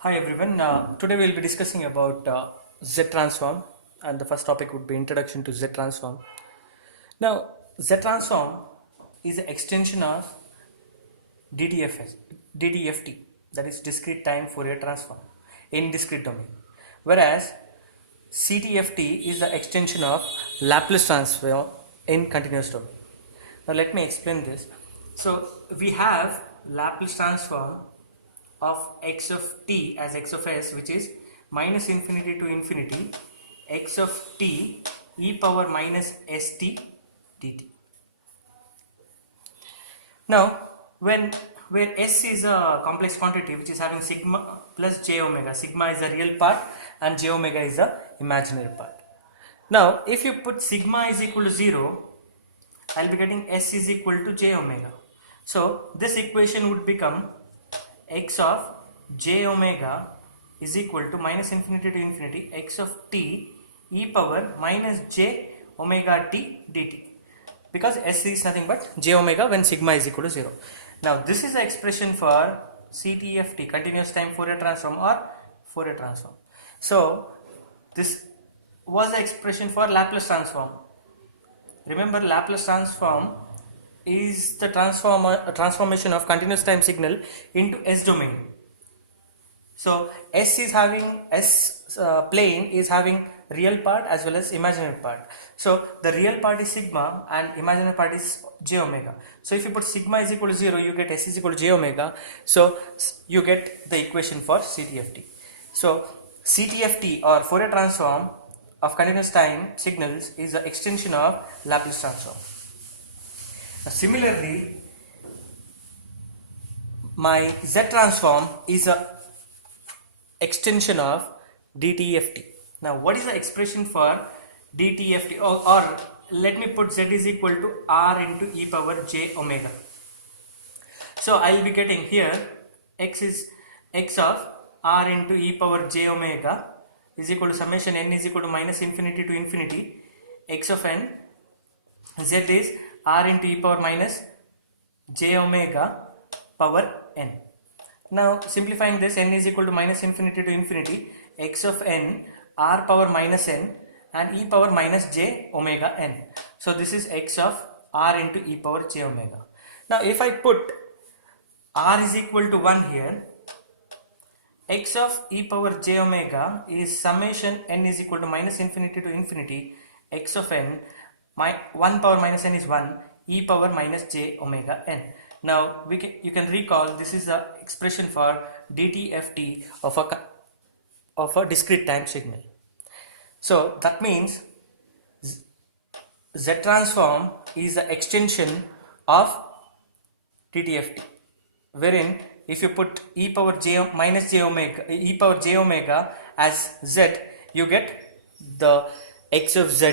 Hi everyone. Today we'll be discussing about Z transform, and the first topic would be introduction to Z transform. Now, Z transform is an extension of DTFT, that is Discrete Time Fourier Transform in discrete domain, whereas CTFT is the extension of Laplace transform in continuous domain. Now, let me explain this. So, we have Laplace transform of x of t as x of s, which is minus infinity to infinity x of t e power minus st dt. Now, where s is a complex quantity which is having sigma plus j omega, sigma is the real part and j omega is the imaginary part. Now, if you put sigma is equal to 0, I'll be getting s is equal to j omega. So, this equation would become x of j omega is equal to minus infinity to infinity x of t e power minus j omega t dt, because s is nothing but j omega when sigma is equal to 0. Now this is the expression for CTFT, continuous time Fourier transform or Fourier transform. So this was the expression for Laplace transform. Remember, Laplace transform is the transformation of continuous time signal into S domain. So S is having plane is having real part as well as imaginary part. So the real part is sigma and imaginary part is j omega. So if you put sigma is equal to 0, you get S is equal to j omega. So you get the equation for CTFT. So CTFT or Fourier transform of continuous time signals is the extension of Laplace transform. Now, similarly, my Z transform is a extension of DTFT. Now, what is the expression for DTFT? Or let me put Z is equal to R into e power j omega. So I will be getting here x is x of R into e power j omega is equal to summation n is equal to minus infinity to infinity x of n. Z is R into e power minus j omega power n. Now simplifying this, n is equal to minus infinity to infinity x of n r power minus n and e power minus j omega n. So this is x of r into e power j omega. Now if I put r is equal to 1 here, x of e power j omega is summation n is equal to minus infinity to infinity x of n, 1 power minus n is 1, e power minus j omega n. Now you can recall this is the expression for DTFT of a discrete time signal. So that means Z transform is the extension of DTFT, wherein if you put e power j minus j omega, e power j omega as z, you get the x of z,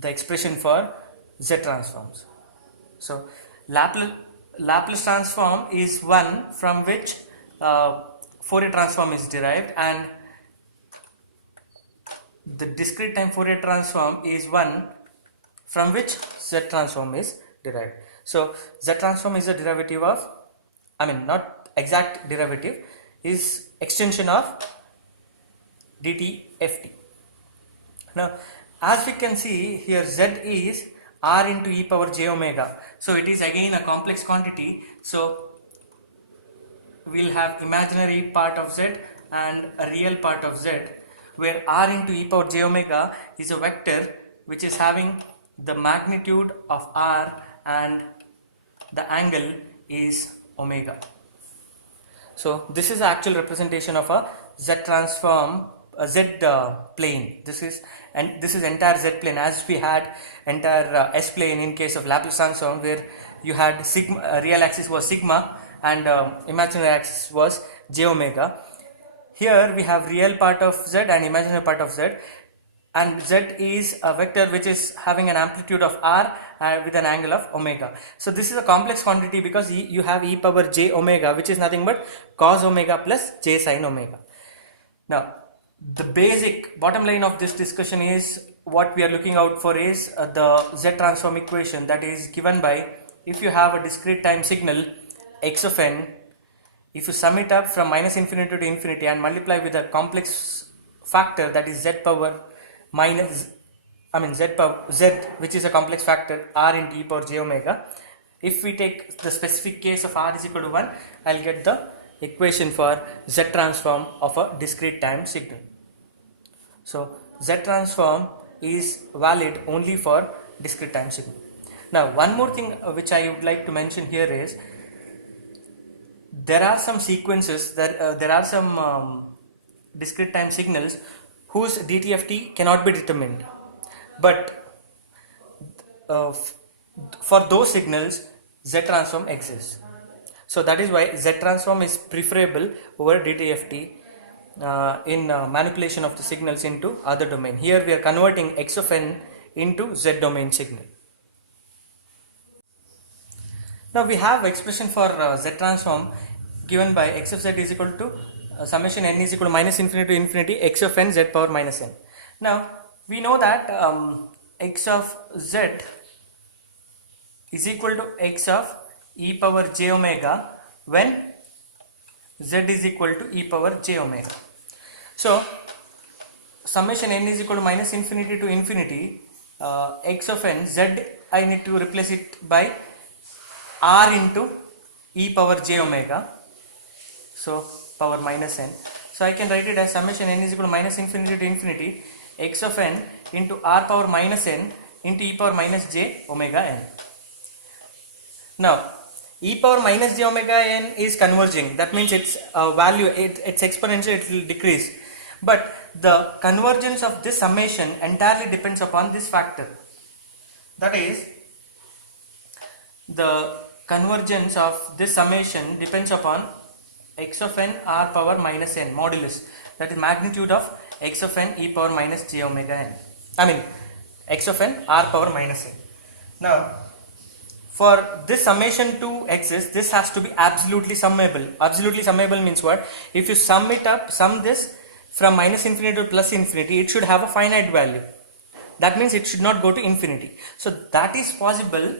the expression for Z transforms. So Laplace transform is one from which Fourier transform is derived, and the discrete time Fourier transform is one from which Z transform is derived. So Z transform is a derivative of, not exact derivative, is extension of DTFT. Now as we can see here, Z is r into e power j omega, so it is again a complex quantity. So we'll have imaginary part of z and a real part of z, where r into e power j omega is a vector which is having the magnitude of r and the angle is omega. So this is the actual representation of a Z transform, a Z plane. This is entire Z plane, as we had entire S plane in case of Laplace transform, where you had sigma, real axis was sigma and imaginary axis was j omega. Here we have real part of Z and imaginary part of Z, and Z is a vector which is having an amplitude of r with an angle of omega. So this is a complex quantity because you have e power j omega, which is nothing but cos omega plus j sin omega. Now the basic bottom line of this discussion is, what we are looking out for is the Z transform equation, that is given by, if you have a discrete time signal x of n if you sum it up from minus infinity to infinity and multiply with a complex factor, that is z power minus, z power z, which is a complex factor r into e power j omega. If we take the specific case of r is equal to 1, I'll get the equation for z transform of a discrete time signal. So z transform is valid only for discrete time signal. Now one more thing which I would like to mention here is, there are some sequences that there are some discrete time signals whose DTFT cannot be determined, but for those signals Z transform exists. So that is why Z transform is preferable over DTFT in manipulation of the signals into other domain. Here we are converting x of n into Z domain signal. Now we have expression for Z transform given by x of z is equal to summation n is equal to minus infinity to infinity x of n z power minus n. Now we know that x of z is equal to x of e power j omega when z is equal to e power j omega. So summation n is equal to minus infinity to infinity x of n, z I need to replace it by r into e power j omega, so power minus n. So I can write it as summation n is equal to minus infinity to infinity x of n into r power minus n into e power minus j omega n. Now e power minus j omega n is converging, that means its value, its exponential, it will decrease, but the convergence of this summation entirely depends upon this factor. That is, the convergence of this summation depends upon x of n r power minus n modulus, that is magnitude of x of n e power minus j omega n, x of n r power minus n. Now for this summation to exist, this has to be absolutely summable. Absolutely summable means what? If you sum it up, sum this from minus infinity to plus infinity, it should have a finite value. That means it should not go to infinity. So that is possible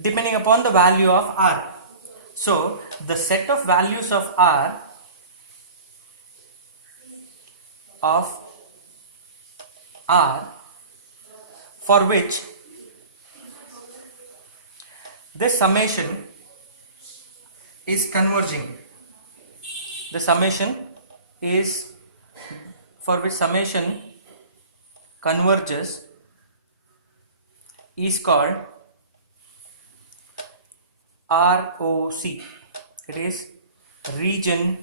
depending upon the value of r. So the set of values of r for which this summation is converging, the summation is for which summation converges is called ROC. It is region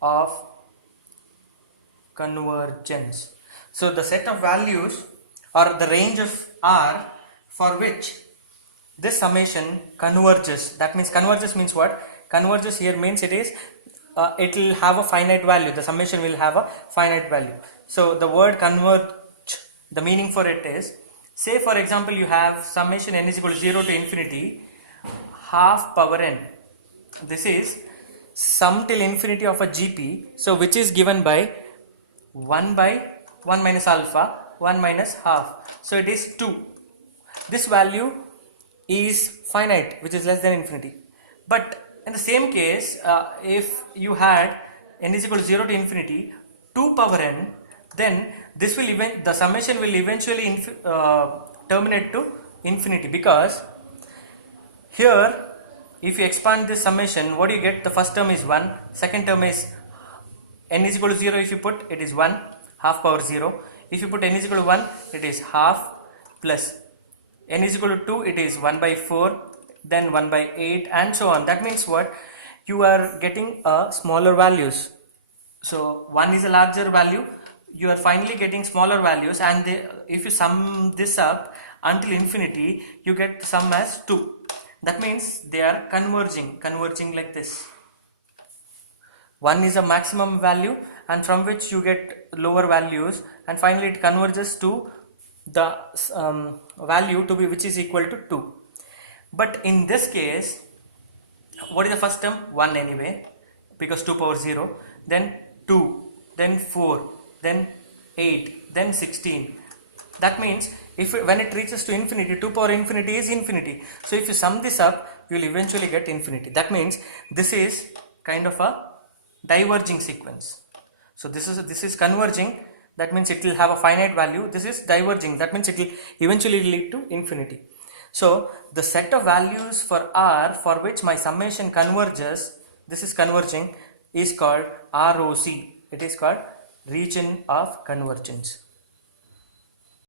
of convergence. So the set of values or the range of R for which this summation converges, that means converges means what? Converges here means it is it will have a finite value, the summation will have a finite value. So the word converge, the meaning for it is, say for example you have summation n is equal to 0 to infinity half power n. This is sum till infinity of a GP, so which is given by 1 minus alpha 1 minus half, so it is 2. This value is finite, which is less than infinity. But in the same case, if you had n is equal to 0 to infinity 2 power n, then this will the summation will eventually terminate to infinity, because here if you expand this summation, what do you get? The first term is 1, second term is n is equal to 0, if you put it is 1 half power 0, if you put n is equal to 1 it is half, plus n is equal to 2 it is 1 by 4, then 1 by 8 and so on. That means what? You are getting smaller values. So 1 is a larger value, you are finally getting smaller values, and if you sum this up until infinity you get the sum as 2. That means they are converging like this. 1 is a maximum value and from which you get lower values, and finally it converges to the value to be which is equal to 2. But in this case, what is the first term? 1 anyway, because 2 power 0, then 2, then 4, then 8, then 16. That means when it reaches to infinity, 2 power infinity is infinity. So if you sum this up, you will eventually get infinity. That means this is kind of a diverging sequence. So this is converging, that means it will have a finite value. This is diverging, that means it will eventually lead to infinity. So the set of values for R for which my summation converges, this is converging, is called ROC. It is called region of convergence.